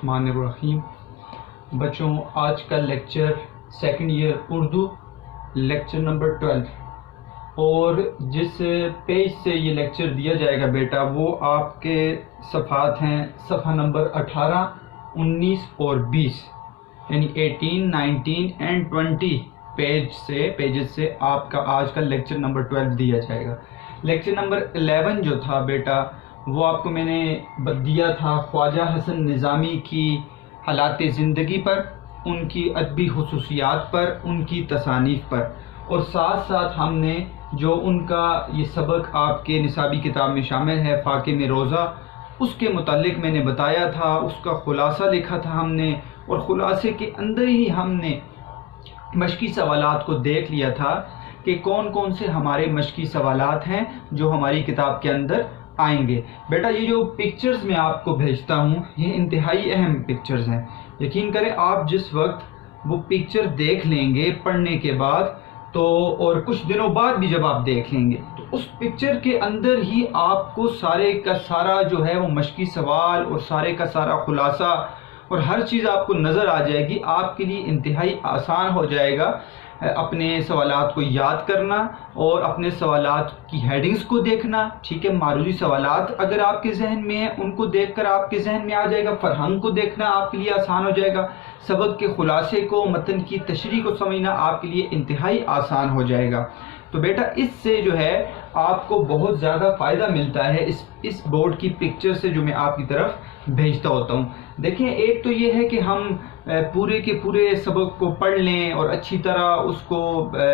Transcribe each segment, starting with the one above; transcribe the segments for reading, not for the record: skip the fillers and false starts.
الرحمن الرحیم۔ بچوں، آج کا lecture second year Urdu lecture number 12 اور جس پیج سے یہ لیکچر دیا جائے گا بیٹا وہ آپ کے صفحات ہیں صفحہ نمبر 18، 19 اور 20، یعنی 18، 19 اینڈ 20 پیجز سے آپ کا آج کا لیکچر نمبر 12 دیا جائے گا۔ لیکچر نمبر 11 جو تھا بیٹا وہ آپ کو میں نے دیا تھا خواجہ حسن نظامی کی حالات زندگی پر، ان کی ادبی خصوصیات پر، ان کی تصانیف پر، اور ساتھ ساتھ ہم نے جو ان کا یہ سبق آپ کے نصابی کتاب میں شامل ہے فاقے میں روزہ، اس کے متعلق میں نے بتایا تھا، اس کا خلاصہ لکھا تھا ہم نے، اور خلاصے کے اندر ہی ہم نے مشقی سوالات کو دیکھ لیا تھا کہ کون کون سے ہمارے مشقی سوالات ہیں جو ہماری کتاب کے اندر آئیں گے۔ بیٹا یہ جو پکچرز میں آپ کو بھیجتا ہوں یہ انتہائی اہم پکچرز ہیں، یقین کریں آپ جس وقت وہ پکچر دیکھ لیں گے پڑھنے کے بعد تو، اور کچھ دنوں بعد بھی جب آپ دیکھ لیں گے تو اس پکچر کے اندر ہی آپ کو سارے کا سارا جو ہے وہ مشقی سوال اور سارے کا سارا خلاصہ اور ہر چیز آپ کو نظر آ جائے گی۔ آپ کے لیے انتہائی آسان ہو جائے گا اپنے سوالات کو یاد کرنا اور اپنے سوالات کی ہیڈنگز کو دیکھنا، ٹھیک ہے۔ معروضی سوالات اگر آپ کے ذہن میں ہیں ان کو دیکھ کر آپ کے ذہن میں آ جائے گا، فرہنگ کو دیکھنا آپ کے لیے آسان ہو جائے گا، سبق کے خلاصے کو، متن کی تشریح کو سمجھنا آپ کے لیے انتہائی آسان ہو جائے گا۔ تو بیٹا اس سے جو ہے آپ کو بہت زیادہ فائدہ ملتا ہے اس بورڈ کی پکچر سے جو میں آپ کی طرف بھیجتا ہوتا ہوں۔ دیکھیں ایک تو یہ ہے کہ ہم پورے کے پورے سبق کو پڑھ لیں اور اچھی طرح اس کو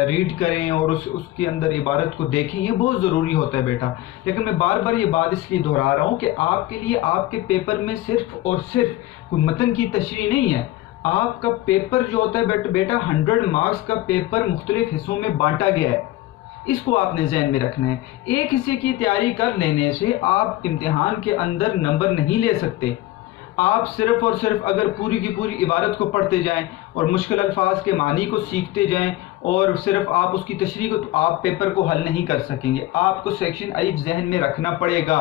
ریڈ کریں اور اس کے اندر عبارت کو دیکھیں، یہ بہت ضروری ہوتا ہے بیٹا۔ لیکن میں بار بار یہ بات اس لیے دہرا رہا ہوں کہ آپ کے لیے آپ کے پیپر میں صرف اور صرف کوئی متن کی تشریح نہیں ہے، آپ کا پیپر جو ہوتا ہے بیٹا 100 مارکس کا پیپر مختلف حصوں میں بانٹا گیا ہے، اس کو آپ نے ذہن میں رکھنا ہے۔ ایک حصے کی تیاری کر لینے سے آپ امتحان کے اندر نمبر نہیں لے سکتے۔ آپ صرف اور صرف اگر پوری کی پوری عبارت کو پڑھتے جائیں اور مشکل الفاظ کے معنی کو سیکھتے جائیں اور صرف آپ اس کی تشریح کو، تو آپ پیپر کو حل نہیں کر سکیں گے۔ آپ کو سیکشن الف ذہن میں رکھنا پڑے گا،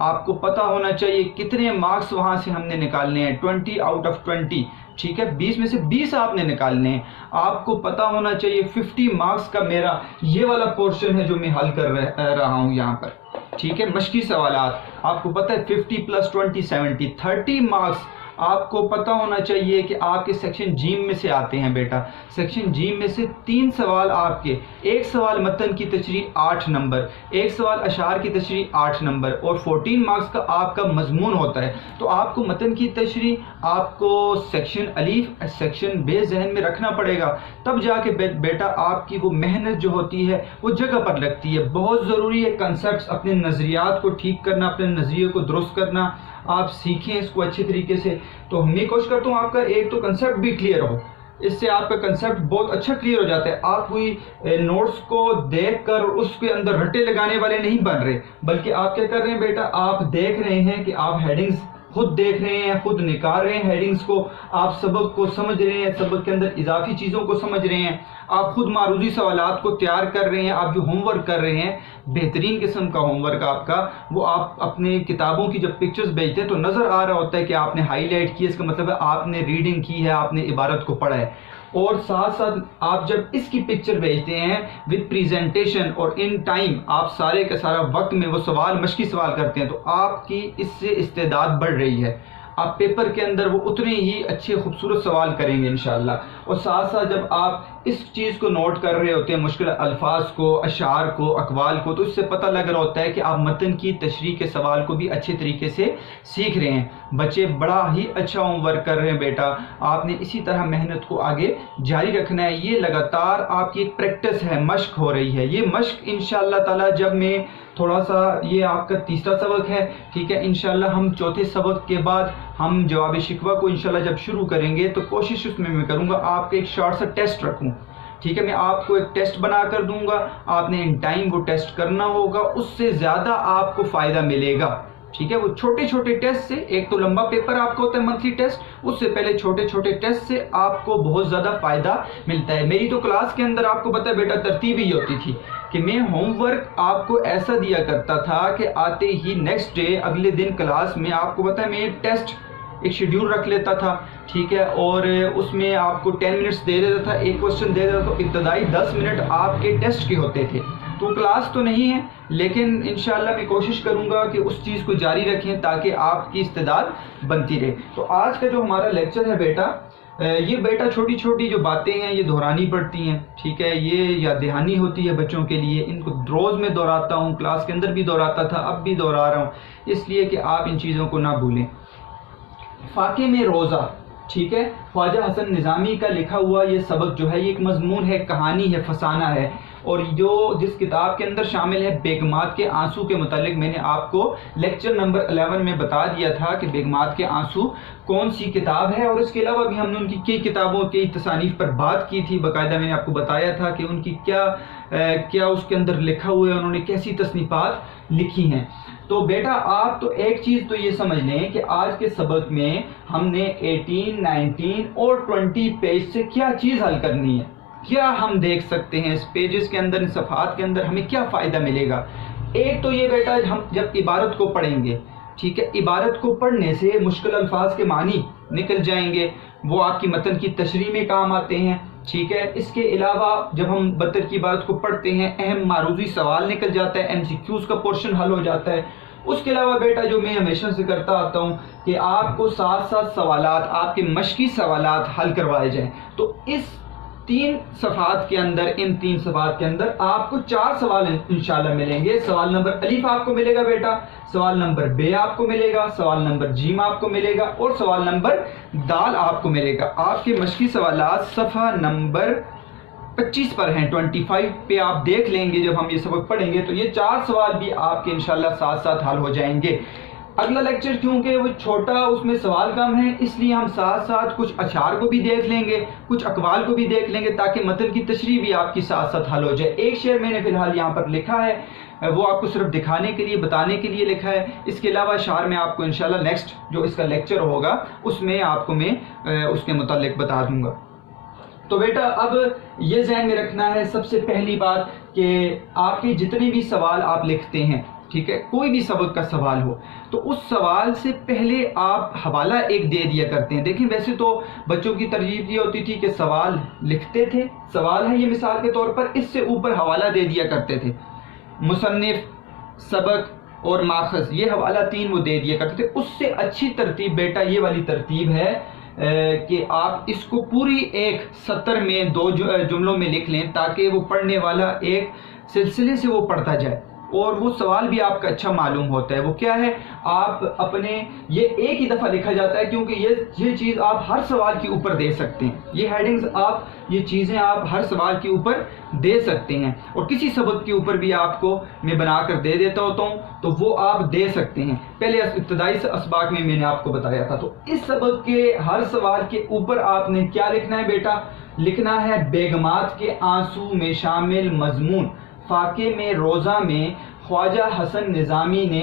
آپ کو پتہ ہونا چاہیے کتنے مارکس وہاں سے ہم نے نکالنے ہیں، 20 آؤٹ آف 20، ٹھیک ہے، 20 میں سے 20 آپ نے نکالنے ہیں۔ آپ کو پتہ ہونا چاہیے 50 مارکس کا میرا یہ والا پورشن ہے جو میں حل کر رہا ہوں یہاں پر، ٹھیک ہے، مشقی سوالات۔ آپ کو پتہ ہے 50 + 20 70، 30 مارکس آپ کو پتہ ہونا چاہیے کہ آپ کے سیکشن جیم میں سے آتے ہیں بیٹا۔ سیکشن جیم میں سے 3 سوال آپ کے، ایک سوال متن کی تشریح 8 نمبر، ایک سوال اشعار کی تشریح 8 نمبر، اور 14 مارکس کا آپ کا مضمون ہوتا ہے۔ تو آپ کو متن کی تشریح، آپ کو سیکشن الف، سیکشن بے ذہن میں رکھنا پڑے گا، تب جا کے بیٹا آپ کی وہ محنت جو ہوتی ہے وہ جگہ پر لگتی ہے۔ بہت ضروری ہے کنسیپٹس، اپنے نظریات کو ٹھیک کرنا، اپنے نظریے کو درست کرنا، آپ سیکھیں اس کو اچھے طریقے سے۔ تو میں کوشش کرتا ہوں آپ کا ایک تو کنسیپٹ بھی کلیئر ہو، اس سے آپ کا کنسیپٹ بہت اچھا کلیئر ہو جاتا ہے۔ آپ کوئی نوٹس کو دیکھ کر اس کے اندر رٹے لگانے والے نہیں بن رہے، بلکہ آپ کیا کر رہے ہیں بیٹا، آپ دیکھ رہے ہیں کہ آپ ہیڈنگز خود دیکھ رہے ہیں، خود نکال رہے ہیں ہیڈنگز کو، آپ سبق کو سمجھ رہے ہیں، سبق کے اندر اضافی چیزوں کو سمجھ رہے ہیں، آپ خود معروضی سوالات کو تیار کر رہے ہیں، آپ جو ہوم ورک کر رہے ہیں بہترین قسم کا ہوم ورک آپ کا، وہ آپ اپنے کتابوں کی جب پکچرز بھیجتے ہیں تو نظر آ رہا ہوتا ہے کہ آپ نے ہائی لائٹ کی ہے، اس کا مطلب ہے آپ نے ریڈنگ کی ہے، آپ نے عبارت کو پڑھا ہے۔ اور ساتھ ساتھ آپ جب اس کی پکچر بھیجتے ہیں وتھ پریزنٹیشن اور ان ٹائم، آپ سارے کا سارا وقت میں وہ سوال مشقی سوال کرتے ہیں، تو آپ کی اس سے استعداد بڑھ رہی ہے، آپ پیپر کے اندر وہ اتنے ہی اچھے خوبصورت سوال کریں گے انشاءاللہ۔ اور ساتھ ساتھ جب آپ اس چیز کو نوٹ کر رہے ہوتے ہیں، مشکل الفاظ کو، اشعار کو، اقوال کو، تو اس سے پتہ لگ رہا ہوتا ہے کہ آپ متن کی تشریح کے سوال کو بھی اچھے طریقے سے سیکھ رہے ہیں۔ بچے بڑا ہی اچھا ہوم ورک کر رہے ہیں بیٹا، آپ نے اسی طرح محنت کو آگے جاری رکھنا ہے۔ یہ لگاتار آپ کی ایک پریکٹس ہے، مشق ہو رہی ہے، یہ مشق انشاءاللہ تعالی جب میں تھوڑا سا، یہ آپ کا تیسرا سبق ہے، ٹھیک ہے، انشاءاللہ ہم چوتھے سبق کے بعد ہم جواب شکوہ کو انشاءاللہ جب شروع کریں گے تو کوشش اس میں کروں گا آپ کے ایک شارٹ سا ٹیسٹ رکھوں، ٹھیک ہے، میں آپ کو ایک ٹیسٹ بنا کر دوں گا، آپ نے ان ٹائم وہ ٹیسٹ کرنا ہوگا، اس سے زیادہ آپ کو فائدہ ملے گا، ٹھیک ہے۔ وہ چھوٹے چھوٹے ٹیسٹ سے، ایک تو لمبا پیپر آپ کو ہوتا ہے منتھلی ٹیسٹ، اس سے پہلے چھوٹے چھوٹے ٹیسٹ سے آپ کو بہت زیادہ فائدہ ملتا ہے۔ میری تو کلاس کے اندر آپ کو پتہ ہے بیٹا ترتیب ہی ہوتی تھی کہ میں ہوم ورک آپ کو ایسا دیا کرتا تھا کہ آتے ہی نیکسٹ ڈے، اگلے دن کلاس میں آپ کو پتہ ہے میں ٹیسٹ ایک شیڈیول رکھ لیتا تھا، ٹھیک ہے، اور اس میں آپ کو 10 منٹس دے دیتا تھا، ایک کوسچن دے دیتا تھا، تو ابتدائی 10 منٹ آپ کے ٹیسٹ کے ہوتے تھے. تو کلاس تو نہیں ہے، لیکن انشاءاللہ میں کوشش کروں گا کہ اس چیز کو جاری رکھیں تاکہ آپ کی استعداد بنتی رہے. تو آج کا جو ہمارا لیکچر ہے بیٹا، یہ بیٹا چھوٹی چھوٹی جو باتیں ہیں یہ دہرانی پڑتی ہیں، ٹھیک ہے، یہ یاد دہانی ہوتی ہے بچوں کے لیے. ان کو روز میں دہراتا ہوں، کلاس کے اندر بھی دہراتا تھا، اب بھی دہرا رہا ہوں، اس لیے کہ آپ ان چیزوں کو نہ بھولیں. فاقے میں روزہ، ٹھیک ہے، خواجہ حسن نظامی کا لکھا ہوا یہ سبق جو ہے، یہ ایک مضمون ہے، کہانی ہے، فسانہ ہے، اور جو جس کتاب کے اندر شامل ہے بیگمات کے آنسو کے متعلق میں نے آپ کو لیکچر نمبر 11 میں بتا دیا تھا کہ بیگمات کے آنسو کون سی کتاب ہے. اور اس کے علاوہ بھی ہم نے ان کی کئی کتابوں کی تصانیف پر بات کی تھی، باقاعدہ میں نے آپ کو بتایا تھا کہ ان کی کیا اس کے اندر لکھا ہوا ہے، انہوں نے کیسی تصنیفات لکھی ہیں. تو بیٹا آپ تو ایک چیز تو یہ سمجھ لیں کہ آج کے سبق میں ہم نے 18, 19 اور 20 پیج سے کیا چیز حل کرنی ہے، کیا ہم دیکھ سکتے ہیں اس پیجز کے اندر، ان صفحات کے اندر ہمیں کیا فائدہ ملے گا. ایک تو یہ بیٹا، ہم جب عبارت کو پڑھیں گے، ٹھیک ہے، عبارت کو پڑھنے سے مشکل الفاظ کے معنی نکل جائیں گے، وہ آپ کی متن کی تشریح میں کام آتے ہیں، ٹھیک ہے. اس کے علاوہ جب ہم متن کی عبارت کو پڑھتے ہیں اہم معروضی سوال نکل جاتا ہے، MCQs کا پورشن حل ہو جاتا ہے. اس کے علاوہ بیٹا جو میں ہمیشہ سے کرتا آتا ہوں کہ آپ کو ساتھ ساتھ سوالات، آپ کے مشقی سوالات حل کروائے جائیں. تو اس 3 صفحات کے اندر، ان 3 صفحات کے اندر آپ کو 4 سوال انشاءاللہ ملیں گے. سوال نمبر الف آپ کو ملے گا بیٹا، سوال نمبر ب آپ کو ملے گا، سوال نمبر ج آپ کو ملے گا، اور سوال نمبر د آپ کو ملے گا. آپ کے مشقی سوالات صفحہ نمبر 25 پر ہیں، 25 پہ آپ دیکھ لیں گے. جب ہم یہ سبق پڑھیں گے تو یہ 4 سوال بھی آپ کے انشاءاللہ ساتھ ساتھ حل ہو جائیں گے. اگلا لیکچر کیونکہ وہ چھوٹا، اس میں سوال کم ہیں، اس لیے ہم ساتھ ساتھ کچھ اشعار کو بھی دیکھ لیں گے، کچھ اقوال کو بھی دیکھ لیں گے، تاکہ متن کی تشریح بھی آپ کی ساتھ ساتھ حل ہو جائے. ایک شعر میں نے فی الحال یہاں پر لکھا ہے، وہ آپ کو صرف دکھانے کے لیے، بتانے کے لیے لکھا ہے. اس کے علاوہ اشعار میں آپ کو انشاءاللہ نیکسٹ جو اس کا لیکچر ہوگا اس میں آپ کو میں اس کے متعلق بتا دوں گا. تو بیٹا اب یہ ذہن میں رکھنا ہے سب سے پہلی بات کہ آپ کے جتنے بھی سوال آپ لکھتے ہیں، ٹھیک ہے، کوئی بھی سبق کا سوال ہو تو اس سوال سے پہلے آپ حوالہ ایک دے دیا کرتے ہیں. دیکھیں ویسے تو بچوں کی ترجیح یہ ہوتی تھی کہ سوال لکھتے تھے، سوال ہے یہ مثال کے طور پر، اس سے اوپر حوالہ دے دیا کرتے تھے، مصنف، سبق اور ماخذ، یہ حوالہ 3 وہ دے دیا کرتے تھے. اس سے اچھی ترتیب بیٹا یہ والی ترتیب ہے کہ آپ اس کو پوری ایک سطر میں 2 جملوں میں لکھ لیں، تاکہ وہ پڑھنے والا ایک سلسلے سے وہ پڑھتا جائے، اور وہ سوال بھی آپ کا اچھا معلوم ہوتا ہے. وہ کیا ہے، آپ اپنے یہ ایک ہی دفعہ لکھا جاتا ہے، کیونکہ یہ چیز آپ ہر سوال کے اوپر دے سکتے ہیں، یہ ہیڈنگز آپ، یہ چیزیں آپ ہر سوال کے اوپر دے سکتے ہیں، اور کسی سبق کے اوپر بھی آپ کو میں بنا کر دے دیتا ہوتا ہوں تو وہ آپ دے سکتے ہیں. پہلے ابتدائی اسباق میں نے آپ کو بتایا تھا. تو اس سبق کے ہر سوال کے اوپر آپ نے کیا لکھنا ہے بیٹا، لکھنا ہے بیگمات کے آنسو میں شامل مضمون فاقے میں روزہ میں خواجہ حسن نظامی نے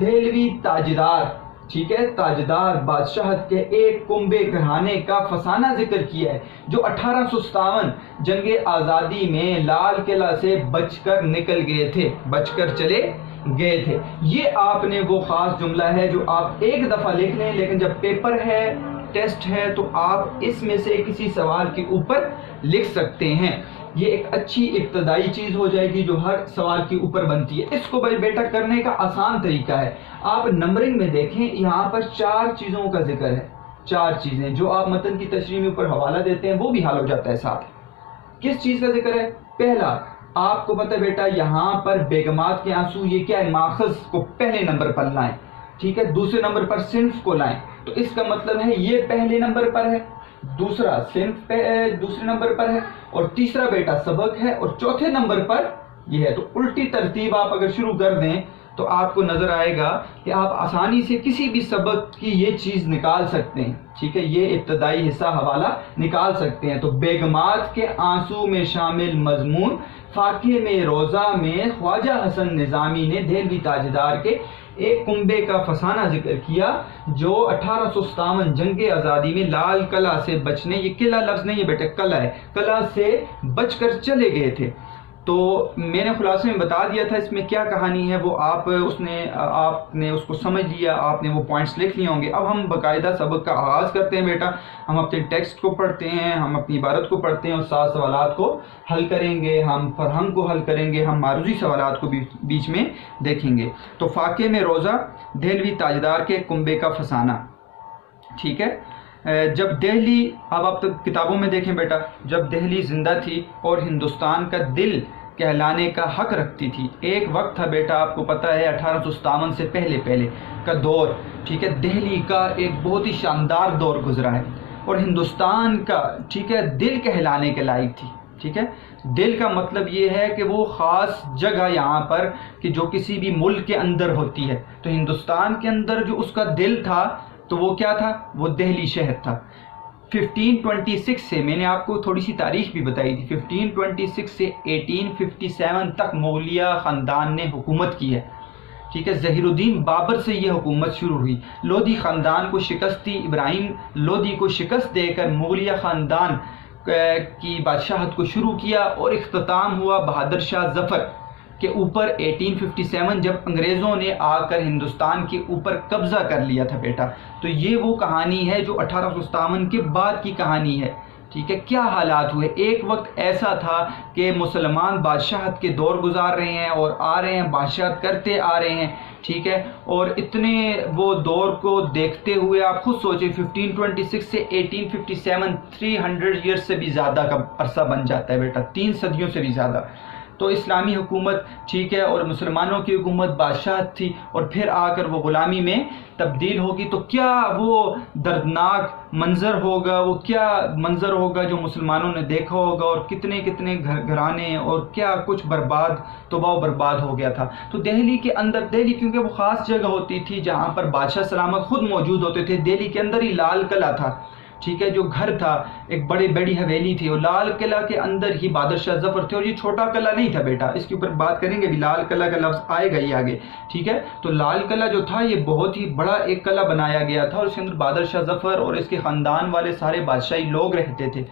دہلوی تاجدار، ٹھیک ہے، تاجدار بادشاہت کے ایک کنبے گھرانے کا فسانہ ذکر کیا ہے، جو 1857 جنگ آزادی میں لال قلعہ سے بچ کر نکل گئے تھے، بچ کر چلے گئے تھے. یہ آپ نے وہ خاص جملہ ہے جو آپ ایک دفعہ لکھ لیں، لیکن جب پیپر ہے، ٹیسٹ ہے، تو آپ اس میں سے کسی سوال کے اوپر لکھ سکتے ہیں. یہ ایک اچھی ابتدائی چیز ہو جائے گی جو ہر سوال کے اوپر بنتی ہے. اس کو بیٹا کرنے کا آسان طریقہ ہے، آپ نمبرنگ میں دیکھیں، یہاں پر 4 چیزوں کا ذکر ہے، 4 چیزیں جو آپ متن کی تشریح میں اوپر حوالہ دیتے ہیں وہ بھی حل ہو جاتا ہے ساتھ. کس چیز کا ذکر ہے؟ پہلا، آپ کو پتہ ہے بیٹا یہاں پر بیگمات کے آنسو، یہ کیا ہے، ماخذ کو پہلے نمبر پر لائیں، ٹھیک ہے، دوسرے نمبر پر صنف کو لائیں. تو اس کا مطلب ہے یہ پہلے نمبر پر ہے، دوسرا صنف دوسرے نمبر پر ہے، اور تیسرا بیٹا سبق ہے، اور چوتھے نمبر پر یہ ہے. تو الٹی ترتیب آپ اگر شروع کر دیں تو آپ کو نظر آئے گا کہ آپ آسانی سے کسی بھی سبق کی یہ چیز نکال سکتے ہیں، ٹھیک ہے، یہ ابتدائی حصہ حوالہ نکال سکتے ہیں. تو بیگمات کے آنسو میں شامل مضمون فاقے میں روزہ میں خواجہ حسن نظامی نے دہلوی تاجدار کے ایک کنبے کا فسانہ ذکر کیا، جو 1857 جنگ آزادی میں لال قلعہ سے بچنے، یہ قلعہ لفظ نہیں ہے بیٹا، قلعہ ہے، قلعہ سے بچ کر چلے گئے تھے. تو میں نے خلاصے میں بتا دیا تھا اس میں کیا کہانی ہے، وہ آپ نے اس کو سمجھ لیا، آپ نے وہ پوائنٹس لکھ لیے ہوں گے۔ اب ہم باقاعدہ سبق کا آغاز کرتے ہیں بیٹا، ہم اپنے ٹیکسٹ کو پڑھتے ہیں، ہم اپنی عبارت کو پڑھتے ہیں اور 7 سوالات کو حل کریں گے، ہم فرہنگ کو حل کریں گے، ہم معروضی سوالات کو بیچ میں دیکھیں گے۔ تو فاقے میں روزہ، دہلوی تاجدار کے کنبے کا فسانہ، ٹھیک ہے۔ جب دہلی، اب آپ کتابوں میں دیکھیں بیٹا، جب دہلی زندہ تھی اور ہندوستان کا دل کہلانے کا حق رکھتی تھی، ایک وقت تھا بیٹا، آپ کو پتہ ہے 1857 سے پہلے کا دور، ٹھیک ہے، دہلی کا ایک بہت ہی شاندار دور گزرا ہے اور ہندوستان کا، ٹھیک ہے، دل کہلانے کے لائق تھی، ٹھیک ہے۔ دل کا مطلب یہ ہے کہ وہ خاص جگہ یہاں پر کہ جو کسی بھی ملک کے اندر ہوتی ہے، تو ہندوستان کے اندر جو اس کا دل تھا تو وہ کیا تھا، وہ دہلی شہر تھا۔ 1526 سے، میں نے آپ کو تھوڑی سی تاریخ بھی بتائی تھی، 1526 سے 1857 تک مغلیہ خاندان نے حکومت کی ہے، ٹھیک ہے۔ ظہیر الدین بابر سے یہ حکومت شروع ہوئی، لودھی خاندان کو شکست دی، ابراہیم لودھی کو شکست دے کر مغلیہ خاندان کی بادشاہت کو شروع کیا اور اختتام ہوا بہادر شاہ ظفر کے اوپر 1857، جب انگریزوں نے آ کر ہندوستان کے اوپر قبضہ کر لیا تھا بیٹا۔ تو یہ وہ کہانی ہے جو 1857 کے بعد کی کہانی ہے، ٹھیک ہے۔ کیا حالات ہوئے، ایک وقت ایسا تھا کہ مسلمان بادشاہت کے دور گزار رہے ہیں اور آ رہے ہیں، بادشاہت کرتے آ رہے ہیں، ٹھیک ہے، اور اتنے وہ دور کو دیکھتے ہوئے آپ خود سوچیں 1526 سے 1857 300 ایئرس سے بھی زیادہ کا عرصہ بن جاتا ہے بیٹا، 3 صدیوں سے بھی زیادہ۔ تو اسلامی حکومت، ٹھیک ہے، اور مسلمانوں کی حکومت بادشاہت تھی، اور پھر آ کر وہ غلامی میں تبدیل ہوگی، تو کیا وہ دردناک منظر ہوگا، وہ کیا منظر ہوگا جو مسلمانوں نے دیکھا ہوگا، اور کتنے کتنے گھرانے اور کیا کچھ برباد، تباہ و برباد ہو گیا تھا۔ تو دہلی کے اندر، دہلی کیونکہ وہ خاص جگہ ہوتی تھی جہاں پر بادشاہ سلامت خود موجود ہوتے تھے، دہلی کے اندر ہی لال قلعہ تھا، ٹھیک ہے، جو گھر تھا، ایک بڑی حویلی تھی، اور لال قلعہ کے اندر ہی بہادر شاہ ظفر تھے، اور یہ چھوٹا قلعہ نہیں تھا بیٹا، اس کے اوپر بات کریں گے بھی، لال قلعہ کا لفظ آئے گا ہی آگے، ٹھیک ہے۔ تو لال قلعہ جو تھا یہ بہت ہی بڑا ایک قلعہ بنایا گیا تھا، اور اس کے اندر بہادر شاہ ظفر اور اس کے خاندان والے سارے بادشاہی لوگ رہتے تھے،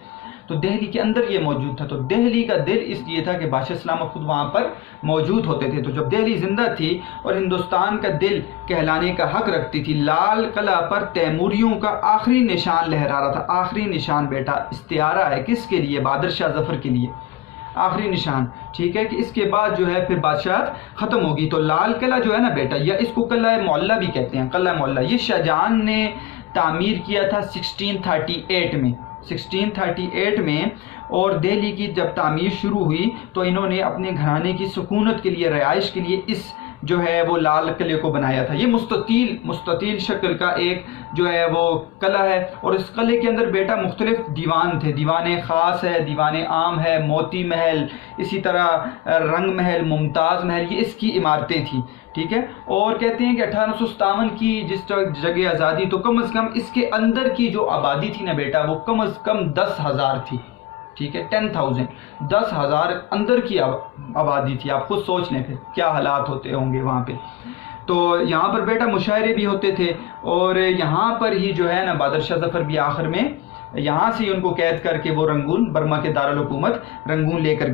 تو دہلی کے اندر یہ موجود تھا۔ تو دہلی کا دل اس لیے تھا کہ بادشاہ سلامت خود وہاں پر موجود ہوتے تھے۔ تو جب دہلی زندہ تھی اور ہندوستان کا دل کہلانے کا حق رکھتی تھی، لال قلعہ پر تیموریوں کا آخری نشان لہرا رہا تھا۔ آخری نشان بیٹا استعارہ ہے، کس کے لیے؟ بہادر شاہ ظفر کے لیے آخری نشان، ٹھیک ہے، کہ اس کے بعد جو ہے پھر بادشاہت ختم ہوگی۔ تو لال قلعہ جو ہے نا بیٹا، یا اس کو قلعہ معلہ بھی کہتے ہیں، قلعہ معلہ، یہ شاہجہان نے تعمیر کیا تھا 1638 میں، اور دہلی کی جب تعمیر شروع ہوئی تو انہوں نے اپنے گھرانے کی سکونت کے لیے، رہائش کے لیے اس جو ہے وہ لال قلعے کو بنایا تھا۔ یہ مستطیل شکل کا ایک جو ہے وہ قلعہ ہے، اور اس قلعے کے اندر بیٹا مختلف دیوان تھے، دیوان خاص ہے، دیوان عام ہے، موتی محل، اسی طرح رنگ محل، ممتاز محل، یہ اس کی عمارتیں تھیں، ٹھیک ہے۔ اور کہتے ہیں کہ 1857 کی جس جگہ آزادی، تو کم از کم اس کے اندر کی جو آبادی تھی نا بیٹا، وہ کم از کم 10,000 تھی، ٹھیک ہے، 10,000 10,000 اندر کی آبادی تھی۔ آپ خود سوچ لیں پھر کیا حالات ہوتے ہوں گے وہاں پہ۔ تو یہاں پر بیٹا مشاعرے بھی ہوتے تھے، اور یہاں پر ہی جو ہے نا بہادر شاہ ظفر بھی آخر میں یہاں سے ان کو قید کر کے وہ رنگون، برما کے دارالحکومت رنگون لے کر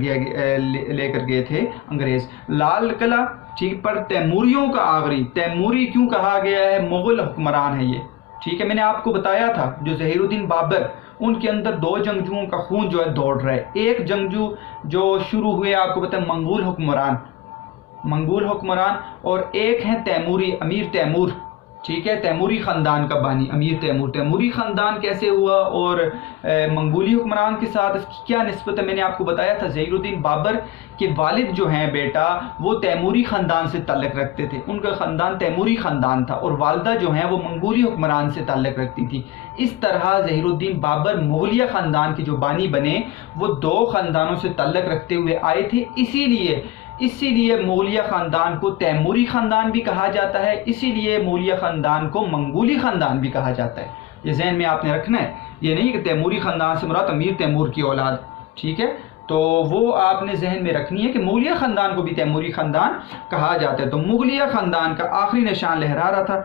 گئے تھے انگریز۔ لال قلعہ ٹھیک پر تیموریوں کا آغری، تیموری کیوں کہا گیا ہے؟ مغل حکمران ہے یہ، ٹھیک ہے۔ میں نے آپ کو بتایا تھا جو ظہیر الدین بابر، ان کے اندر 2 جنگجوؤں کا خون جو ہے دوڑ رہا ہے۔ ایک جنگجو جو شروع ہوئے آپ کو پتہ ہے منگول حکمران، اور ایک ہیں تیموری، امیر تیمور، ٹھیک ہے، تیموری خاندان کا بانی امیر تیمور۔ تیموری خاندان کیسے ہوا اور منگولی حکمران کے ساتھ اس کی کیا نسبت ہے؟ میں نے آپ کو بتایا تھا ظہیر الدین بابر کے والد جو ہیں بیٹا وہ تیموری خاندان سے تعلق رکھتے تھے، ان کا خاندان تیموری خاندان تھا، اور والدہ جو ہیں وہ منگولی حکمران سے تعلق رکھتی تھی۔ اس طرح ظہیر الدین بابر مغلیہ خاندان کے جو بانی بنے، وہ 2 خاندانوں سے تعلق رکھتے ہوئے آئے تھے، اسی لیے مغلیہ خاندان کو تیموری خاندان بھی کہا جاتا ہے، اسی لیے مغلیہ خاندان کو منگولی خاندان بھی کہا جاتا ہے۔ یہ ذہن میں آپ نے رکھنا ہے، یہ نہیں کہ تیموری خاندان سے مراد امیر تیمور کی اولاد، ٹھیک ہے، تو وہ آپ نے ذہن میں رکھنی ہے کہ مغلیہ خاندان کو بھی تیموری خاندان کہا جاتا ہے۔ تو مغلیہ خاندان کا آخری نشان لہرا رہا تھا،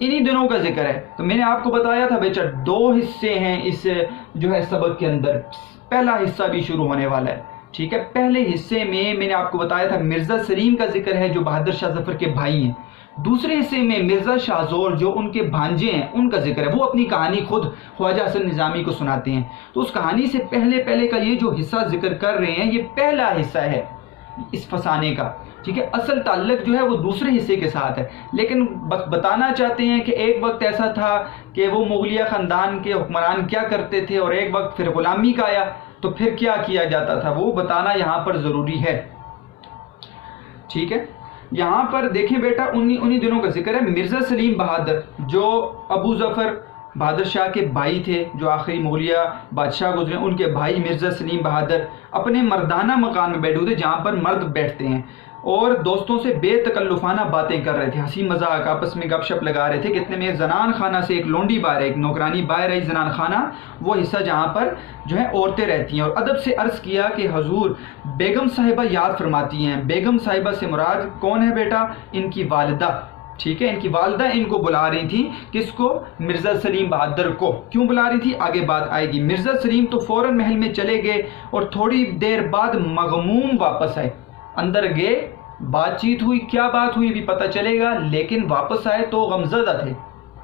انہی دنوں کا ذکر ہے۔ تو میں نے آپ کو بتایا تھا بیچا 2 حصے ہیں اس جو ہے سبق کے اندر، پہلا حصہ بھی شروع ہونے والا ہے، ٹھیک ہے، پہلے حصے میں میں نے آپ کو بتایا تھا مرزا سلیم کا ذکر ہے جو بہادر شاہ ظفر کے بھائی ہیں، دوسرے حصے میں مرزا شاہ زور جو ان کے بھانجے ہیں ان کا ذکر ہے، وہ اپنی کہانی خود خواجہ حسن نظامی کو سناتے ہیں۔ تو اس کہانی سے پہلے کا یہ جو حصہ ذکر کر رہے ہیں یہ پہلا حصہ ہے اس فسانے کا، ٹھیک ہے، اصل تعلق جو ہے وہ دوسرے حصے کے ساتھ ہے، لیکن بتانا چاہتے ہیں کہ ایک وقت ایسا تھا کہ وہ مغلیہ خاندان کے حکمران کیا کرتے تھے اور ایک وقت پھر غلامی کا آیا تو پھر کیا کیا جاتا تھا، وہ بتانا یہاں پر ضروری ہے، ٹھیک ہے۔ یہاں پر دیکھیں بیٹا انہی دنوں کا ذکر ہے، مرزا سلیم بہادر جو ابو ظفر بہادر شاہ کے بھائی تھے، جو آخری مغلیہ بادشاہ گزرے، ان کے بھائی مرزا سلیم بہادر اپنے مردانہ مکان میں بیٹھے ہوئے تھے جہاں پر مرد بیٹھتے ہیں، اور دوستوں سے بے تکلفانہ باتیں کر رہے تھے، ہنسی مذاق آپس میں گپ شپ لگا رہے تھے کہ اتنے میں ایک زنان خانہ سے ایک لونڈی باہر ہے، ایک نوکرانی باہر ہے، زنان خانہ وہ حصہ جہاں پر جو ہے عورتیں رہتی ہیں، اور ادب سے عرض کیا کہ حضور بیگم صاحبہ یاد فرماتی ہیں۔ بیگم صاحبہ سے مراد کون ہے بیٹا؟ ان کی والدہ، ٹھیک ہے، ان کی والدہ ان کو بلا رہی تھی، کس کو؟ مرزا سلیم بہادر کو۔ کیوں بلا رہی تھی آگے بات آئے گی۔ مرزا سلیم تو فوراً محل میں چلے گئے اور تھوڑی دیر بعد مغموم واپس آئے، اندر گئے، بات چیت ہوئی، کیا بات ہوئی بھی پتہ چلے گا، لیکن واپس آئے تو غمزدہ تھے،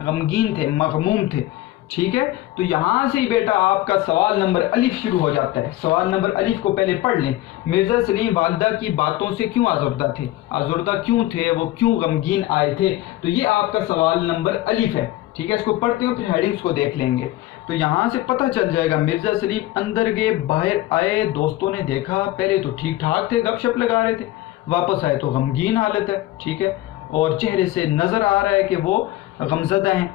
غمگین تھے، مغموم تھے، ٹھیک ہے۔ تو یہاں سے ہی بیٹا آپ کا سوال نمبر الف شروع ہو جاتا ہے۔ سوال نمبر الف کو پہلے پڑھ لیں، مرزا سلیم والدہ کی باتوں سے کیوں آزردہ تھے، آزردہ کیوں تھے، وہ کیوں غمگین آئے تھے، تو یہ آپ کا سوال نمبر الف ہے، ٹھیک ہے۔ اس کو پڑھتے ہو پھر ہیڈنگز کو دیکھ لیں گے، تو یہاں سے پتہ چل جائے گا۔ مرزا سلیم اندر گئے، باہر آئے، دوستوں نے دیکھا، پہلے تو ٹھیک ٹھاک تھے، گپ شپ لگا رہے تھے، واپس آئے تو غمگین حالت ہے، ٹھیک ہے، اور چہرے سے نظر آ رہا ہے کہ وہ غمزدہ ہیں۔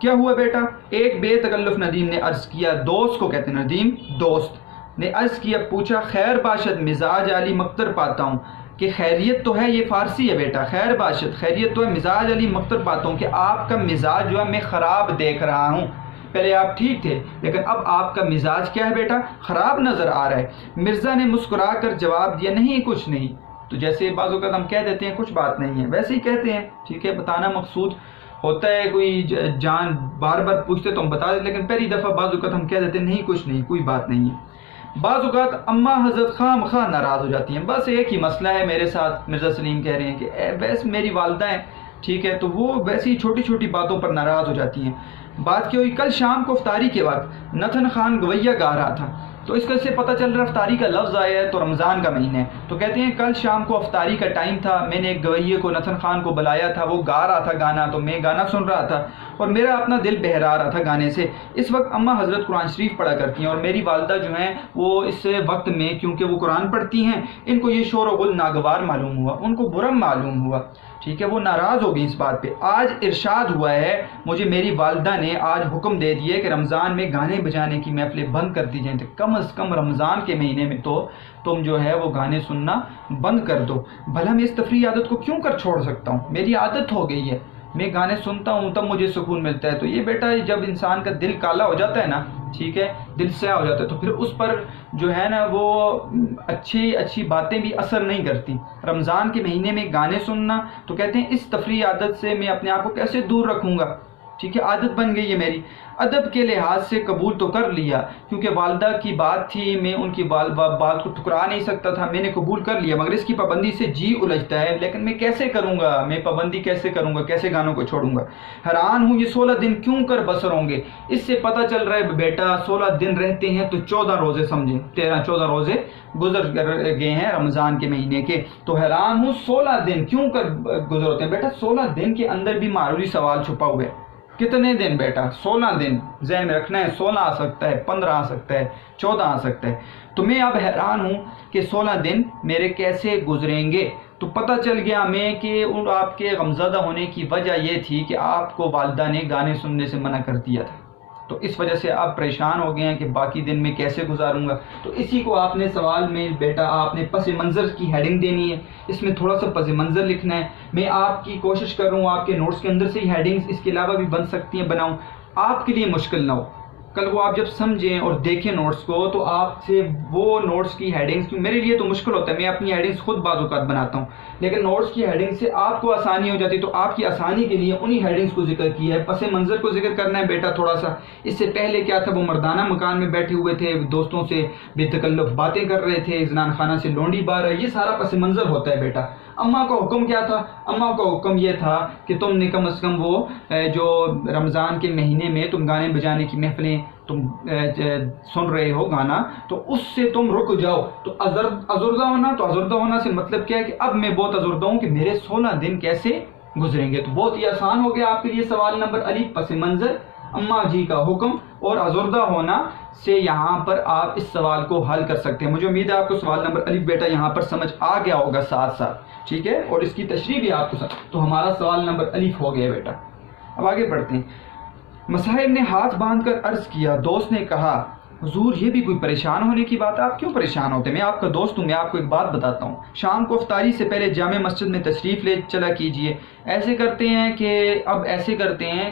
کیا ہوا بیٹا؟ ایک بے تکلف ندیم نے عرض کیا، دوست کو کہتے ہیں ندیم، دوست نے عرض کیا، پوچھا خیر باشد مزاج علی مقتر پاتا ہوں، کہ خیریت تو ہے، یہ فارسی ہے بیٹا، خیر باشد خیریت تو ہے، مزاج علی مقتر پاتا ہوں، کہ آپ کا مزاج جو ہے میں خراب دیکھ رہا ہوں، پہلے آپ ٹھیک تھے لیکن اب آپ کا مزاج کیا ہے بیٹا؟ خراب نظر آ رہا ہے۔ مرزا نے مسکرا کر جواب دیا، نہیں کچھ نہیں، تو جیسے بعض اوقات ہم کہہ دیتے ہیں کچھ بات نہیں ہے، ویسے ہی کہتے ہیں، ٹھیک ہے، بتانا مقصود ہوتا ہے، کوئی جان بار بار پوچھتے تو ہم بتا دیتے، لیکن پہلی دفعہ بعض اوقات ہم کہہ دیتے ہیں نہیں کچھ نہیں، کوئی بات نہیں ہے۔ بعض اوقات اماں حضرت خواہ مخواہ ناراض ہو جاتی ہیں، بس ایک ہی مسئلہ ہے میرے ساتھ، مرزا سلیم کہہ رہے ہیں کہ ویسے میری والدہ ہیں، ٹھیک ہے، تو وہ ویسی چھوٹی چھوٹی باتوں پر ناراض ہو جاتی ہیں۔ بات کیا ہوئی؟ کل شام کو افطاری کے وقت نتن خان گویا گا رہا تھا، تو اس سے پتہ چل رہا افطاری کا لفظ آیا ہے تو رمضان کا مہینہ ہے، تو کہتے ہیں کل شام کو افطاری کا ٹائم تھا، میں نے ایک گویے کو نتن خان کو بلایا تھا، وہ گا رہا تھا گانا، تو میں گانا سن رہا تھا اور میرا اپنا دل بہرا رہا تھا گانے سے۔ اس وقت اماں حضرت قرآن شریف پڑھا کرتی ہیں اور میری والدہ جو ہیں وہ اس وقت میں کیونکہ وہ قرآن پڑھتی ہیں، ان کو یہ شور و غل ناگوار معلوم ہوا، ان کو برا معلوم ہوا، ٹھیک ہے، وہ ناراض ہو گئی اس بات پہ۔ آج ارشاد ہوا ہے مجھے، میری والدہ نے آج حکم دے دیا کہ رمضان میں گانے بجانے کی محفلیں بند کر دی جائیں، تو کم از کم رمضان کے مہینے میں تو تم جو ہے وہ گانے سننا بند کر دو۔ بھلا میں اس تفریح عادت کو کیوں کر چھوڑ سکتا ہوں، میری عادت ہو گئی ہے، میں گانے سنتا ہوں تب مجھے سکون ملتا ہے۔ تو یہ بیٹا جب انسان کا دل کالا ہو جاتا ہے نا، ٹھیک ہے، دل سیاہ ہو جاتا ہے، تو پھر اس پر جو ہے نا وہ اچھی باتیں بھی اثر نہیں کرتی۔ رمضان کے مہینے میں گانے سننا، تو کہتے ہیں اس تفریح عادت سے میں اپنے آپ کو کیسے دور رکھوں گا، ٹھیک ہے، عادت بن گئی ہے میری۔ ادب کے لحاظ سے قبول تو کر لیا کیونکہ والدہ کی بات تھی، میں ان کی بات کو ٹکرا نہیں سکتا تھا، میں نے قبول کر لیا، مگر اس کی پابندی سے جی الجھتا ہے، لیکن میں کیسے کروں گا، میں پابندی کیسے کروں گا، کیسے گانوں کو چھوڑوں گا۔ حیران ہوں یہ 16 دن کیوں کر بسر ہوں گے۔ اس سے پتہ چل رہا ہے بیٹا 16 دن رہتے ہیں تو 14 روزے سمجھیں، 13-14 روزے گزر گئے ہیں رمضان کے مہینے کے، تو حیران ہوں 16 دن کیوں کر گزر ہوتے ہیں۔ بیٹا 16 دن کے اندر بھی معروری سوال چھپا ہوا ہے، کتنے دن بیٹا؟ 16 دن، ذہن میں رکھنا ہے، 16 آ سکتا ہے، 15 آ سکتا ہے، 14 آ سکتا ہے۔ تو میں اب حیران ہوں کہ 16 دن میرے کیسے گزریں گے۔ تو پتہ چل گیا میں کہ آپ کے غمزدہ ہونے کی وجہ یہ تھی کہ آپ کو والدہ نے گانے سننے سے منع کر دیا تھا، تو اس وجہ سے آپ پریشان ہو گئے ہیں کہ باقی دن میں کیسے گزاروں گا۔ تو اسی کو آپ نے سوال میں بیٹا آپ نے پس منظر کی ہیڈنگ دینی ہے، اس میں تھوڑا سا پس منظر لکھنا ہے۔ میں آپ کی کوشش کر رہا ہوں آپ کے نوٹس کے اندر سے ہی ہیڈنگز اس کے علاوہ بھی بن سکتی ہیں بناؤں، آپ کے لیے مشکل نہ ہو، کل کو آپ جب سمجھیں اور دیکھیں نوٹس کو تو آپ سے وہ نوٹس کی ہیڈنگز، میرے لیے تو مشکل ہوتا ہے، میں اپنی ہیڈنگز خود بعض اوقات بناتا ہوں، لیکن نوٹس کی ہیڈنگ سے آپ کو آسانی ہو جاتی ہے، تو آپ کی آسانی کے لیے انہی ہیڈنگز کو ذکر کیا ہے۔ پس منظر کو ذکر کرنا ہے بیٹا تھوڑا سا، اس سے پہلے کیا تھا، وہ مردانہ مکان میں بیٹھے ہوئے تھے، دوستوں سے بے تکلف باتیں کر رہے تھے، زنان خانہ سے لونڈی بار ہے، یہ سارا پس منظر ہوتا ہے بیٹا۔ اماں کا حکم کیا تھا؟ اماں کا حکم یہ تھا کہ تم نے کم از کم وہ جو رمضان کے مہینے میں تم گانے بجانے کی محفلیں تم سن رہے ہو گانا، تو اس سے تم رک جاؤ۔ تو ازردہ ہونا، تو ازردہ ہونا سے مطلب کیا ہے کہ اب میں بہت ازردہ ہوں کہ میرے 16 دن کیسے گزریں گے۔ تو بہت ہی آسان ہو گیا آپ کے لیے سوال نمبر الف، پس منظر، اماں جی کا حکم اور ازردہ ہونا سے یہاں پر آپ اس سوال کو حل کر سکتے ہیں۔ مجھے امید ہے آپ کو سوال نمبر الف بیٹا یہاں پر سمجھ آ گیا ہوگا ساتھ ساتھ، ٹھیک ہے، اور اس کی تشریح بھی آپ کو تو ہمارا سوال نمبر الف ہو گیا بیٹا۔ اب آگے بڑھتے ہیں۔ مصاحب نے ہاتھ باندھ کر عرض کیا، دوست نے کہا حضور یہ بھی کوئی پریشان ہونے کی بات ہے، آپ کیوں پریشان ہوتے ہیں؟ میں آپ کا دوست ہوں، میں آپ کو ایک بات بتاتا ہوں، شام کو افطاری سے پہلے جامع مسجد میں تشریف لے چلا کیجئے۔ ایسے کرتے ہیں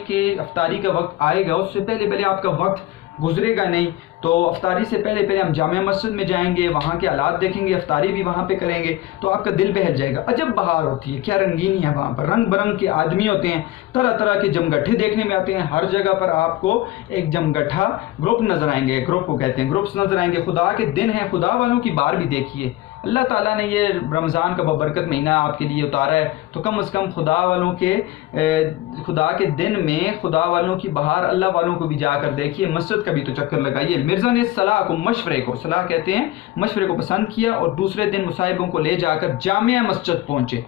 کہ افطاری کا وقت آئے گا، اس سے پہلے آپ کا وقت گزرے گا نہیں، تو افطاری سے پہلے ہم جامع مسجد میں جائیں گے، وہاں کے حالات دیکھیں گے، افطاری بھی وہاں پہ کریں گے، تو آپ کا دل بہل جائے گا۔ عجب بہار ہوتی ہے، کیا رنگینی ہے وہاں پر، رنگ برنگ کے آدمی ہوتے ہیں، طرح طرح کے جمگٹھے دیکھنے میں آتے ہیں، ہر جگہ پر آپ کو ایک جمگٹھا گروپ نظر آئیں گے، گروپ کو کہتے ہیں، گروپس نظر آئیں گے۔ خدا کے دن ہیں، خدا والوں کی بار بھی دیکھیے، اللہ تعالیٰ نے یہ رمضان کا بابرکت مہینہ آپ کے لیے اتارا ہے، تو کم از کم خدا کے دن میں خدا والوں کی بہار اللہ والوں کو بھی جا کر دیکھیے، مسجد کا بھی تو چکر لگائیے۔ مرزا نے صلاح کہتے ہیں مشورے کو پسند کیا اور دوسرے دن مصاحبوں کو لے جا کر جامع مسجد پہنچے۔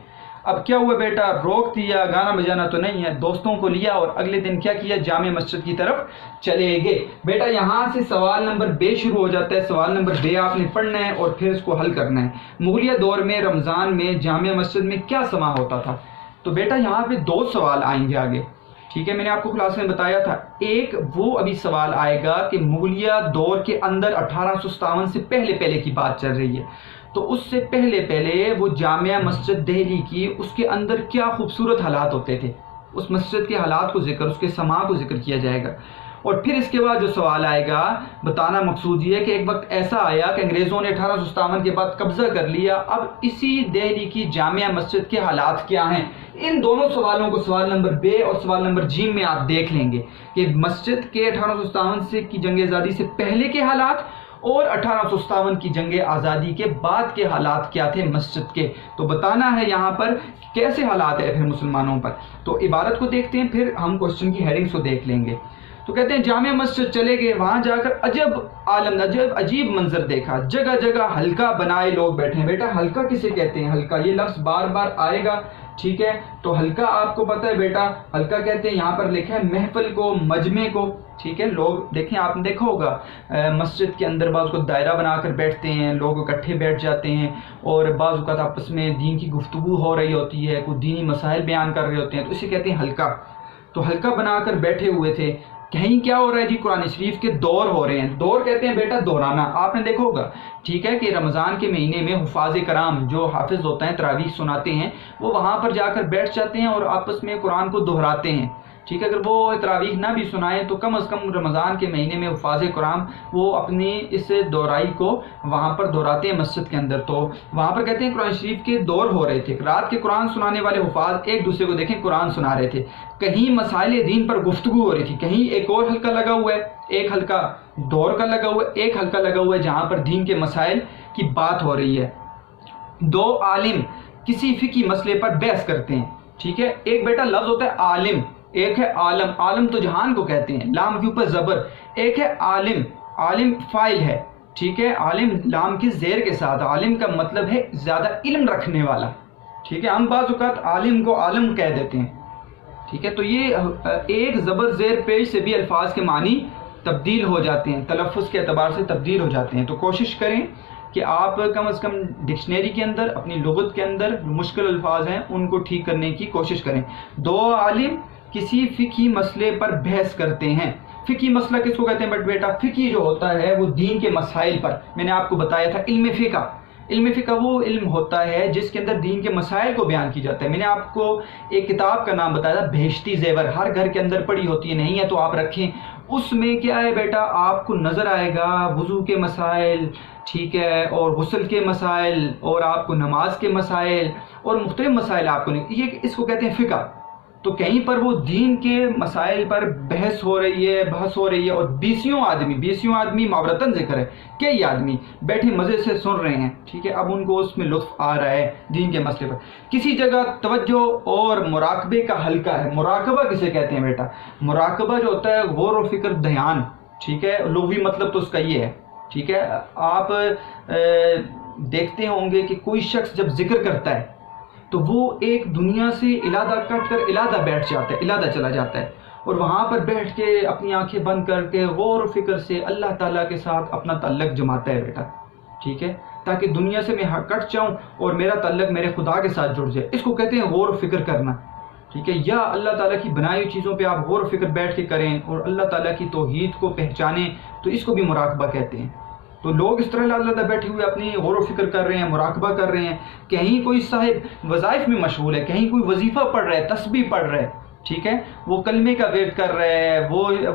اب کیا ہوا بیٹا، روک دیا، گانا بجانا تو نہیں ہے، دوستوں کو لیا اور اگلے دن کیا کیا، جامع مسجد کی طرف چلے گئے۔ بیٹا یہاں سے سوال نمبر بے شروع ہو جاتا ہے، سوال نمبر بے آپ نے پڑھنا ہے اور پھر اس کو حل کرنا ہے۔ مغلیہ دور میں رمضان میں جامع مسجد میں کیا سما ہوتا تھا؟ تو بیٹا یہاں پہ 2 سوال آئیں گے آگے، ٹھیک ہے، میں نے آپ کو خلاصے میں بتایا تھا۔ ایک وہ ابھی سوال آئے گا کہ مغلیہ دور کے اندر 1857 سے پہلے کی بات چل رہی ہے، تو اس سے پہلے وہ جامع مسجد دہلی کی، اس کے اندر کیا خوبصورت حالات ہوتے تھے، اس مسجد کے حالات کو ذکر، اس کے سما کو ذکر کیا جائے گا۔ اور پھر اس کے بعد جو سوال آئے گا، بتانا مقصود یہ ہے کہ ایک وقت ایسا آیا کہ انگریزوں نے 1857 کے بعد قبضہ کر لیا، اب اسی دہلی کی جامع مسجد کے حالات کیا ہیں؟ ان دونوں سوالوں کو سوال نمبر بے اور سوال نمبر جیم میں آپ دیکھ لیں گے کہ مسجد کے 1857 سے کی جنگ آزادی سے پہلے کے حالات اور 1857 کی جنگ آزادی کے بعد کے حالات کیا تھے مسجد کے، تو بتانا ہے یہاں پر کیسے حالات ہے پھر مسلمانوں پر۔ تو عبارت کو دیکھتے ہیں، پھر ہم کوسچن کی ہیڈنگز کو دیکھ لیں گے۔ تو کہتے ہیں جامع مسجد چلے گئے، وہاں جا کر عجیب منظر دیکھا، جگہ جگہ حلقہ بنائے لوگ بیٹھے ہیں۔ بیٹا حلقہ کسے کہتے ہیں؟ حلقہ یہ لفظ بار بار آئے گا، ٹھیک ہے، تو حلقہ آپ کو پتہ ہے بیٹا، حلقہ کہتے ہیں، یہاں پر لکھا ہے محفل کو، مجمع کو، ٹھیک ہے، لوگ دیکھیں، آپ نے دیکھا ہوگا مسجد کے اندر بعض کو دائرہ بنا کر بیٹھتے ہیں، لوگ اکٹھے بیٹھ جاتے ہیں اور بعض اوقات آپس میں دین کی گفتگو ہو رہی ہوتی ہے، کوئی دینی مسائل بیان کر رہے ہوتے ہیں، تو اسے کہتے ہیں حلقہ۔ تو حلقہ بنا کر بیٹھے ہوئے تھے، کہیں کیا ہو رہا ہے جی، قرآن شریف کے دور ہو رہے ہیں۔ دور کہتے ہیں بیٹا دہرانا، آپ نے دیکھا ہوگا، ٹھیک ہے، کہ رمضان کے مہینے میں حفاظ کرام جو حافظ ہوتے ہیں، تراویح سناتے ہیں، وہ وہاں پر جا کر بیٹھ جاتے ہیں اور آپس میں قرآن کو دہراتے ہیں، ٹھیک ہے، اگر وہ تراویح نہ بھی سنائیں تو کم از کم رمضان کے مہینے میں حفاظ کرام وہ اپنی اس دہرائی کو وہاں پر دہراتے ہیں مسجد کے اندر۔ تو وہاں پر کہتے ہیں قرآن شریف کے دور ہو رہے تھے، رات کے قرآن سنانے والے حفاظ ایک دوسرے کو دیکھیں قرآن سنا رہے تھے، کہیں مسائل دین پر گفتگو ہو رہی تھی، کہیں ایک اور حلقہ لگا ہوا ہے، ایک حلقہ دور کا لگا ہوا ہے، ایک حلقہ لگا ہوا ہے جہاں پر دین کے مسائل کی بات ہو رہی ہے۔ 2 عالم کسی فقہی مسئلے پر بحث کرتے ہیں، ٹھیک ہے، ایک بیٹا لفظ ہوتا ہے عالم، ایک ہے عالم، عالم تو جہان کو کہتے ہیں، لام کے اوپر زبر، ایک ہے عالم، عالم فاعل ہے، ٹھیک ہے، عالم لام کی زیر کے ساتھ، عالم کا مطلب ہے زیادہ علم رکھنے والا، ٹھیک ہے، ہم بعض اوقات عالم کو عالم کہہ دیتے ہیں، ٹھیک ہے، تو یہ ایک زبر زیر پیش سے بھی الفاظ کے معنی تبدیل ہو جاتے ہیں، تلفظ کے اعتبار سے تبدیل ہو جاتے ہیں، تو کوشش کریں کہ آپ کم از کم ڈکشنری کے اندر، اپنی لغت کے اندر مشکل الفاظ ہیں ان کو ٹھیک کرنے کی کوشش کریں۔ 2 عالم کسی فقہی مسئلے پر بحث کرتے ہیں۔ فقہی مسئلہ کس کو کہتے ہیں بیٹا؟ فقہی جو ہوتا ہے وہ دین کے مسائل پر، میں نے آپ کو بتایا تھا علم فقہ، علم فقہ وہ علم ہوتا ہے جس کے اندر دین کے مسائل کو بیان کی جاتا ہے۔ میں نے آپ کو ایک کتاب کا نام بتایا تھا بہشتی زیور، ہر گھر کے اندر پڑی ہوتی ہے، نہیں ہے تو آپ رکھیں، اس میں کیا ہے بیٹا آپ کو نظر آئے گا وضو کے مسائل، ٹھیک ہے، اور غسل کے مسائل، اور آپ کو نماز کے مسائل اور مختلف مسائل آپ کو نہیں، یہ اس کو کہتے ہیں فقہ۔ تو کہیں پر وہ دین کے مسائل پر بحث ہو رہی ہے اور بیسیوں آدمی معورتاً ذکر ہے، کئی آدمی بیٹھے مزے سے سن رہے ہیں، ٹھیک ہے، اب ان کو اس میں لطف آ رہا ہے دین کے مسئلے پر۔ کسی جگہ توجہ اور مراقبے کا حلقہ ہے۔ مراقبہ کسے کہتے ہیں بیٹا؟ مراقبہ جو ہوتا ہے غور و فکر، دھیان، ٹھیک ہے، لغوی مطلب تو اس کا یہ ہے، ٹھیک ہے۔ آپ دیکھتے ہوں گے کہ کوئی شخص جب ذکر کرتا ہے تو وہ ایک دنیا سے علیحدہ کٹ کر علیحدہ بیٹھ جاتا ہے، علیحدہ چلا جاتا ہے، اور وہاں پر بیٹھ کے اپنی آنکھیں بند کر کے غور و فکر سے اللہ تعالیٰ کے ساتھ اپنا تعلق جماتا ہے بیٹا، ٹھیک ہے، تاکہ دنیا سے میں کٹ جاؤں اور میرا تعلق میرے خدا کے ساتھ جڑ جائے۔ اس کو کہتے ہیں غور و فکر کرنا، ٹھیک ہے، یا اللہ تعالیٰ کی بنائی ہوئی چیزوں پہ آپ غور و فکر بیٹھ کے کریں اور اللہ تعالیٰ کی توحید کو پہچانیں، تو اس کو بھی مراقبہ کہتے ہیں۔ تو لوگ اس طرح اللہ بیٹھے ہوئے اپنی غور و فکر کر رہے ہیں، مراقبہ کر رہے ہیں، کہیں کوئی صاحب وظائف میں مشغول ہے، کہیں کوئی وظیفہ پڑھ رہا ہے، تسبیح پڑھ رہا ہے، ٹھیک ہے، وہ کلمے کا ورد کر رہا ہے،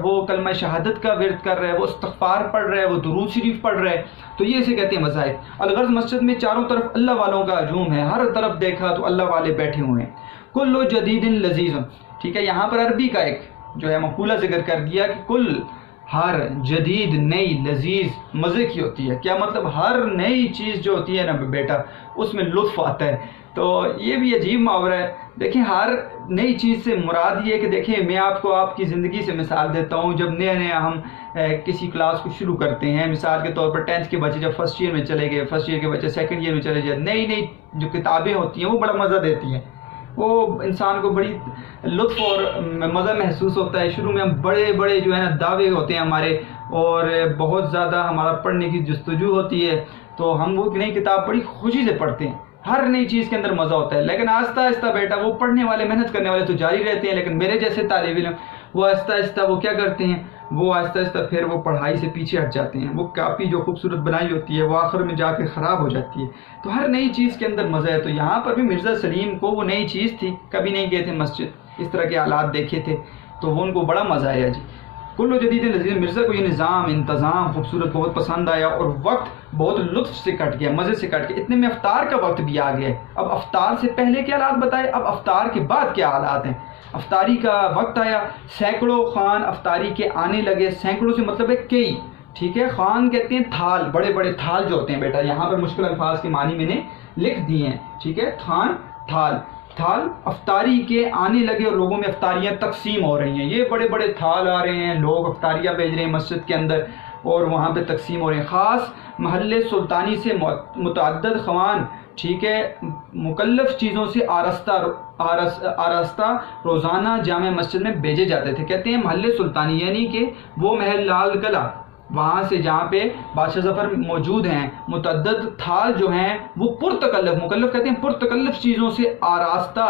وہ کلمہ شہادت کا ورد کر رہا ہے، وہ استغفار پڑھ رہا ہے، وہ درود شریف پڑھ رہا ہے، تو یہ اسے کہتے ہیں وظائف۔ الغرض مسجد میں چاروں طرف اللہ والوں کا ہجوم ہے، ہر طرف دیکھا تو اللہ والے بیٹھے ہوئے ہیں۔ کل جدید لذیذ، ٹھیک ہے، یہاں پر عربی کا ایک جو ہے مقولہ ذکر کر دیا کہ کل، ہر، جدید، نئی، لذیذ، مزے کی ہوتی ہے۔ کیا مطلب؟ ہر نئی چیز جو ہوتی ہے نا بیٹا اس میں لطف آتا ہے۔ تو یہ بھی عجیب محاورہ ہے۔ دیکھیں ہر نئی چیز سے مراد یہ ہے کہ دیکھیں میں آپ کو آپ کی زندگی سے مثال دیتا ہوں۔ جب نیا ہم کسی کلاس کو شروع کرتے ہیں، مثال کے طور پر 10th کے بچے جب فرسٹ ایئر میں چلے گئے، فرسٹ ایئر کے بچے سیکنڈ ایئر میں چلے گئے، نئی جو کتابیں ہوتی ہیں وہ بڑا مزہ دیتی ہیں، وہ انسان کو بڑی لطف اور مزہ محسوس ہوتا ہے۔ شروع میں ہم بڑے جو ہے نا دعوے ہوتے ہیں ہمارے، اور بہت زیادہ ہمارا پڑھنے کی جستجو ہوتی ہے، تو ہم وہ نئی کتاب بڑی خوشی سے پڑھتے ہیں، ہر نئی چیز کے اندر مزہ ہوتا ہے۔ لیکن آہستہ آہستہ بیٹا وہ پڑھنے والے، محنت کرنے والے تو جاری رہتے ہیں، لیکن میرے جیسے طالب علم وہ آہستہ آہستہ وہ کیا کرتے ہیں، وہ آہستہ آہستہ پھر وہ پڑھائی سے پیچھے ہٹ جاتے ہیں۔ وہ کاپی جو خوبصورت بنائی ہوتی ہے وہ آخر میں جا کے خراب ہو جاتی ہے۔ تو ہر نئی چیز کے اندر مزہ ہے۔ تو یہاں پر بھی مرزا سلیم کو وہ نئی چیز تھی، کبھی نہیں گئے تھے مسجد، اس طرح کے حالات دیکھے تھے، تو وہ ان کو بڑا مزہ آیا جی۔ کل جدید لذیذ، مرزا کو یہ نظام، انتظام خوبصورت بہت پسند آیا، اور وقت بہت لطف سے کٹ گیا، مزے سے کٹ گیا۔ اتنے میں افطار کا وقت بھی آ گیا ہے۔ اب افطار سے پہلے کیا حالات بتائے، اب افطار کے بعد کیا حالات ہیں۔ افطاری کا وقت آیا، سینکڑوں خوان افطاری کے آنے لگے۔ سینکڑوں سے مطلب ہے کئی، ٹھیک ہے، خوان کہتے ہیں تھال، بڑے بڑے تھال جو ہوتے ہیں بیٹا، یہاں پر مشکل الفاظ کے معنی میں نے لکھ دیے ہیں، ٹھیک ہے، خوان، تھال افطاری کے آنے لگے، اور لوگوں میں افطاریاں تقسیم ہو رہی ہیں۔ یہ بڑے بڑے تھال آ رہے ہیں، لوگ افطاریاں بھیج رہے ہیں مسجد کے اندر، اور وہاں پہ تقسیم ہو رہے ہیں۔ خاص محل سلطانی سے متعدد خوان، ٹھیک ہے، مکلف چیزوں سے آراستہ روزانہ جامع مسجد میں بھیجے جاتے تھے۔ کہتے ہیں محل سلطانی یعنی کہ وہ محل لال قلعہ، وہاں سے جہاں پہ بادشاہ ظفر موجود ہیں، متعدد تھال جو ہیں وہ پرتکلف، مکلف کہتے ہیں پرتکلف چیزوں سے آراستہ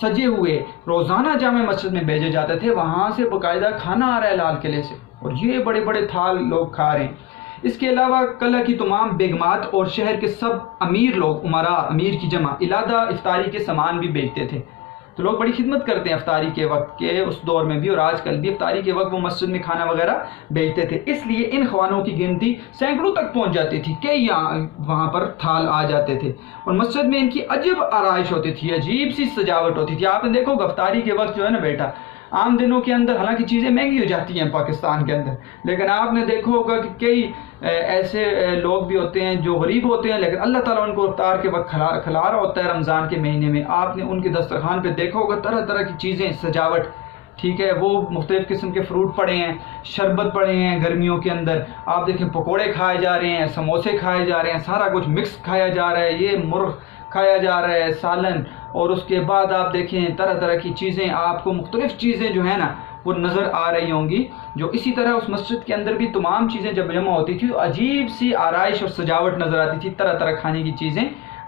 سجے ہوئے روزانہ جامع مسجد میں بھیجے جاتے تھے۔ وہاں سے باقاعدہ کھانا آ رہا ہے لال قلعے سے، اور یہ بڑے بڑے تھال لوگ کھا رہے ہیں۔ اس کے علاوہ قلعہ کی تمام بیگمات اور شہر کے سب امیر لوگ، امراء، امیر کی جمع، علیحدہ افطاری کے سامان بھی بیچتے تھے۔ تو لوگ بڑی خدمت کرتے ہیں افطاری کے وقت کے، اس دور میں بھی اور آج کل بھی افطاری کے وقت وہ مسجد میں کھانا وغیرہ بیچتے تھے۔ اس لیے ان خوانوں کی گنتی سینکڑوں تک پہنچ جاتی تھی، کئی وہاں پر تھال آ جاتے تھے، اور مسجد میں ان کی عجب آرائش ہوتی تھی، عجیب سی سجاوٹ ہوتی تھی۔ آپ نے دیکھو افطاری کے وقت جو ہے نا بیٹا، عام دنوں کے اندر حالانکہ چیزیں مہنگی ہو جاتی ہیں پاکستان کے اندر، لیکن آپ نے دیکھا ہوگا کہ کئی ایسے لوگ بھی ہوتے ہیں جو غریب ہوتے ہیں، لیکن اللہ تعالیٰ ان کو افطار کے وقت کھلا رہا ہوتا ہے رمضان کے مہینے میں۔ آپ نے ان کے دسترخوان پہ دیکھا ہوگا طرح طرح کی چیزیں، سجاوٹ، ٹھیک ہے، وہ مختلف قسم کے فروٹ پڑے ہیں، شربت پڑے ہیں گرمیوں کے اندر، آپ دیکھیں پکوڑے کھائے جا رہے ہیں، سموسے کھائے جا رہے ہیں، سارا کچھ مکس کھایا جا رہا ہے، یہ مرغ کھایا جا رہا ہے، سالن، اور اس کے بعد آپ دیکھیں طرح طرح کی چیزیں، آپ کو مختلف چیزیں جو ہیں نا وہ نظر آ رہی ہوں گی۔ جو اسی طرح اس مسجد کے اندر بھی تمام چیزیں جب جمع ہوتی تھی تو عجیب سی آرائش اور سجاوٹ نظر آتی تھی، طرح طرح کھانے کی چیزیں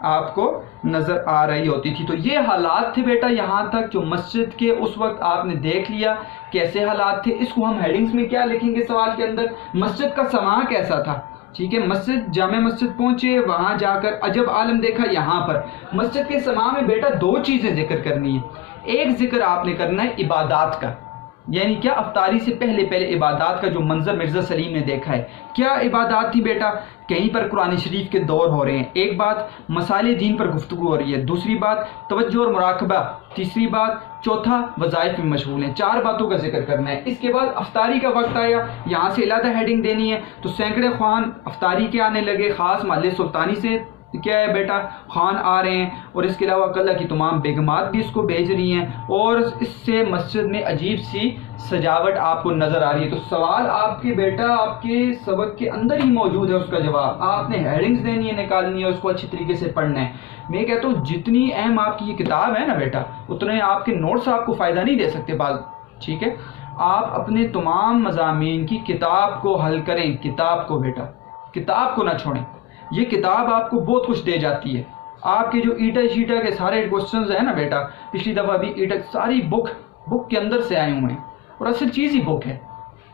آپ کو نظر آ رہی ہوتی تھی۔ تو یہ حالات تھے بیٹا یہاں تک جو مسجد کے اس وقت آپ نے دیکھ لیا کیسے حالات تھے۔ اس کو ہم ہیڈنگز میں کیا لکھیں گے سوال کے اندر، مسجد کا سماع کیسا تھا، ٹھیک ہے، مسجد جامع مسجد پہنچے، وہاں جا کر عجب عالم دیکھا۔ یہاں پر مسجد کے سماع میں بیٹا دو چیزیں ذکر کرنی ہے۔ ایک ذکر آپ نے کرنا ہے عبادات کا، یعنی کیا افطاری سے پہلے عبادات کا جو منظر مرزا سلیم نے دیکھا ہے، کیا عبادات تھی بیٹا؟ کہیں پر قرآن شریف کے دور ہو رہے ہیں، ایک بات مسائل دین پر گفتگو ہو رہی ہے، دوسری بات توجہ اور مراقبہ، تیسری بات چوتھا وظائف میں مشغول ہیں، 4 باتوں کا ذکر کرنا ہے۔ اس کے بعد افطاری کا وقت آیا، یہاں سے علیحدہ ہیڈنگ دینی ہے، تو سینکڑے خوان افطاری کے آنے لگے، خاص محلے سلطانی سے کیا ہے بیٹا خوان آ رہے ہیں، اور اس کے علاوہ قلعہ کی تمام بیگمات بھی اس کو بھیج رہی ہیں، اور اس سے مسجد میں عجیب سی سجاوٹ آپ کو نظر آ رہی ہے۔ تو سوال آپ کے بیٹا آپ کے سبق کے اندر ہی موجود ہے، اس کا جواب آپ نے ہیڈنگز دینی ہے، نکالنی ہے، اس کو اچھی طریقے سے پڑھنا ہے۔ میں کہتا ہوں جتنی اہم آپ کی یہ کتاب ہے نا بیٹا، اتنے آپ کے نوٹس آپ کو فائدہ نہیں دے سکتے بعض، ٹھیک ہے؟ آپ اپنے تمام مضامین کی کتاب کو حل کریں، کتاب کو بیٹا، کتاب کو نہ چھوڑیں۔ یہ کتاب آپ کو بہت کچھ دے جاتی ہے۔ آپ کے جو ایٹا شیٹا کے سارے کوسچنز ہیں نا بیٹا، پچھلی دفعہ بھی ایٹا ساری بک کے اندر سے آئے ہوئے ہیں، اور اصل چیز ہی بک ہے۔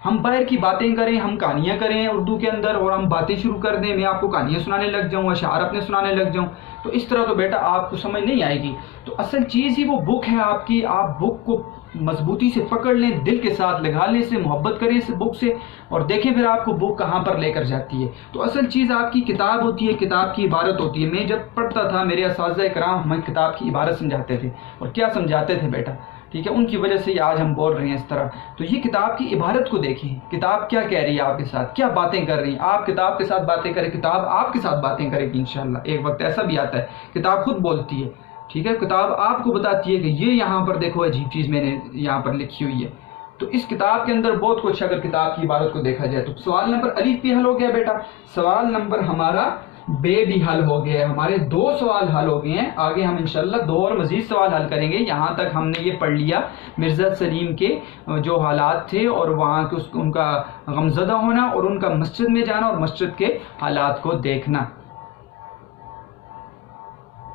ہم باہر کی باتیں کریں، ہم کہانیاں کریں اردو کے اندر، اور ہم باتیں شروع کر دیں، میں آپ کو کہانیاں سنانے لگ جاؤں، اشعار اپنے سنانے لگ جاؤں، تو اس طرح تو بیٹا آپ کو سمجھ نہیں آئے گی۔ تو اصل چیز ہی وہ بک ہے آپ کی، آپ بک کو مضبوطی سے پکڑ لیں، دل کے ساتھ لگا لیں، سے محبت کریں اس بک سے، اور دیکھیں پھر آپ کو بک کہاں پر لے کر جاتی ہے۔ تو اصل چیز آپ کی کتاب ہوتی ہے، کتاب کی عبارت ہوتی ہے۔ میں جب پڑھتا تھا میرے اساتذہ کرام ہمیں کتاب کی عبارت سمجھاتے تھے، اور کیا سمجھاتے تھے بیٹا، ٹھیک ہے؟ ان کی وجہ سے آج ہم بول رہے ہیں اس طرح۔ تو یہ کتاب کی عبارت کو دیکھیں، کتاب کیا کہہ رہی ہے آپ کے ساتھ، کیا باتیں کر رہی ہیں۔ آپ کتاب کے ساتھ باتیں کریں، کتاب آپ کے ساتھ باتیں کرے گی انشاءاللہ۔ ایک وقت ایسا بھی آتا ہے کتاب خود بولتی ہے، ٹھیک ہے؟ کتاب آپ کو بتاتی ہے کہ یہ یہاں پر دیکھو عجیب چیز میں نے یہاں پر لکھی ہوئی ہے۔ تو اس کتاب کے اندر بہت کچھ، اگر کتاب کی عبارت کو دیکھا جائے تو سوال نمبر الف بھی حل ہو گیا بیٹا، سوال نمبر ہمارا بے بھی حل ہو گیا ہے، ہمارے 2 سوال حل ہو گئے ہیں۔ آگے ہم انشاءاللہ 2 اور مزید سوال حل کریں گے۔ یہاں تک ہم نے یہ پڑھ لیا مرزا سلیم کے جو حالات تھے، اور وہاں کے ان کا غمزدہ ہونا، اور ان کا مسجد میں جانا، اور مسجد کے حالات کو دیکھنا۔